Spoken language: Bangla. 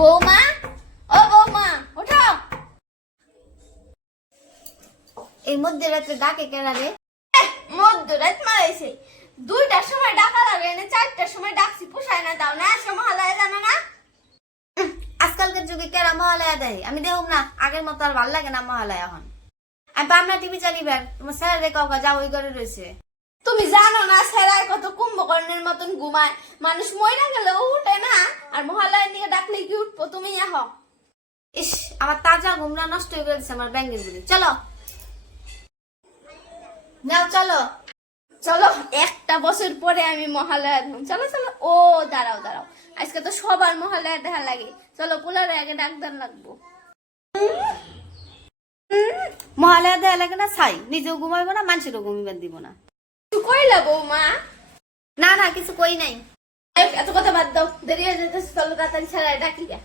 বৌমা, ও বৌমা ওঠো। এই মধ্যে রাতে ডাকে কেনা রে? মধ্যরাত মারাইছে, 2টার সময় ডাকা লাগে না, 4টার সময় ডাকছি, পোষায় না, দাও না আসো মহালয়া জানো না? আজকালকার যুগে কেরা মহালয়া দেয়? আমি দেখুম না, আগের মতো আর ভালো লাগে না মহালয়া এখন। আমি পাবনা টিভি চালিবার, তোমার স্যার রে কাউকা যা ওই ঘরে রয়েছে। তুমি জানো না সেরাই কত কুম্ভকর্ণের মতন ঘুমায়, মানুষ মইরা গেলে উঠে না, আর মহালয়ার দিকে ডাকলে কি উঠবো? তুমি আহো। ইস, আমার তাজা ঘুমরা নষ্ট হয়ে গেছে আমার ব্যাঙ্গের বুড়ি। চলো নাও চলো। চলো, 1টা বছর পরে আমি মহালয়া দেখুন। চলো চলো, ও দাঁড়াও দাঁড়াও, আজকে তো সবার মহালয়া দেখা লাগে, চলো পোলারে আগে ডাকদার লাগবো। মহালয়া দেয়া লাগে না ছাই, নিজেও ঘুমাইবো না, মানুষেরও ঘুমিবার দিব না। তুই কইলা বৌমা? না না, কিছু কই নাই। এত কথা বাদ দাও, দেরি হয়ে যেতেছে, চলো তাড়াতাড়ি ছাড়া ডাকি গা।